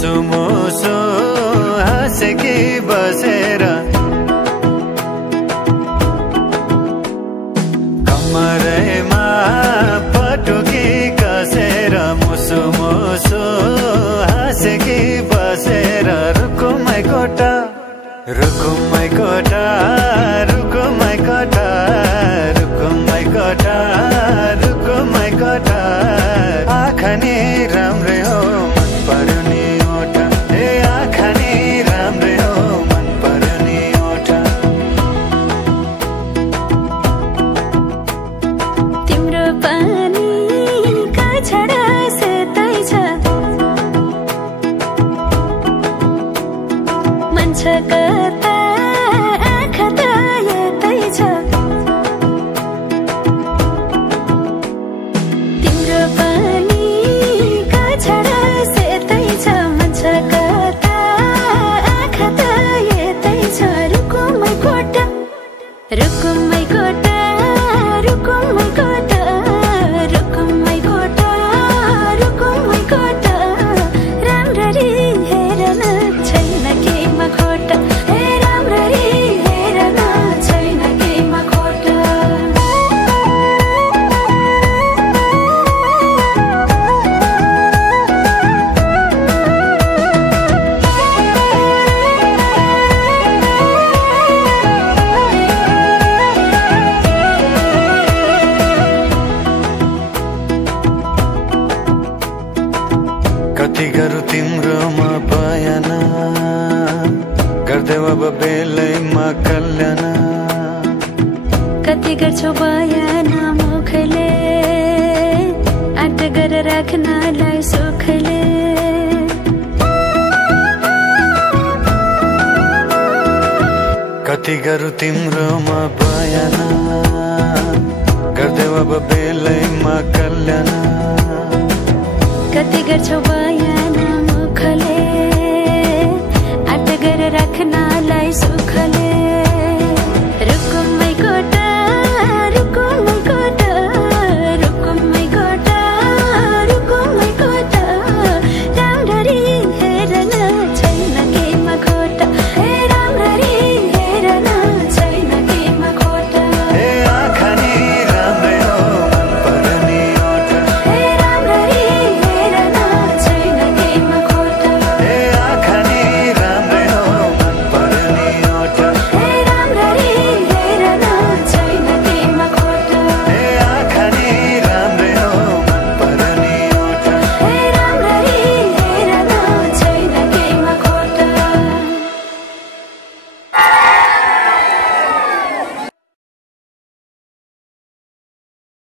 मुसु मुसु हाँसेकी बसेर कमरैमा पटुकी कसेर मुसु मुसु हाँसेकी बसेर रुकुमै कोठा रुकुमै कोठा रुकुमै कोठा रुकुमै कोठा रुकुमै कोठा आँखा नि राम्रै हो मन पर्यो नि ओठा ए आँखा नि राम्रै हो मन पर्यो नि ओठा तिम्रो पानीका छडा सेतै छ मन छ कता आँखा त यतै छ तिम्रो पानीका छडा सेतै छ मन छ कता आँखा त यतै छ रुकुमै कोठा रुकुमै कोठा रुकुमै कोठा रुकुमै कोठा रुकुमै कोठा राम्ररी हेर्न छैन केहीमा खोटा हे राम्ररी हेर्न छैन केहीमा खोटा कति गरौँ तिम्रोमा बयान गर्देऊ अब बेलैमा कल्याण कति गर्छौ बयान मुखले आँट गरेर राख्नलाई सुखले कति गरौँ तिम्रोमा बयान गर्देऊ अब बेलैमा कल्याण कति गर्छौ बयान मुखले आँट गरेर राख्नलाई सुखले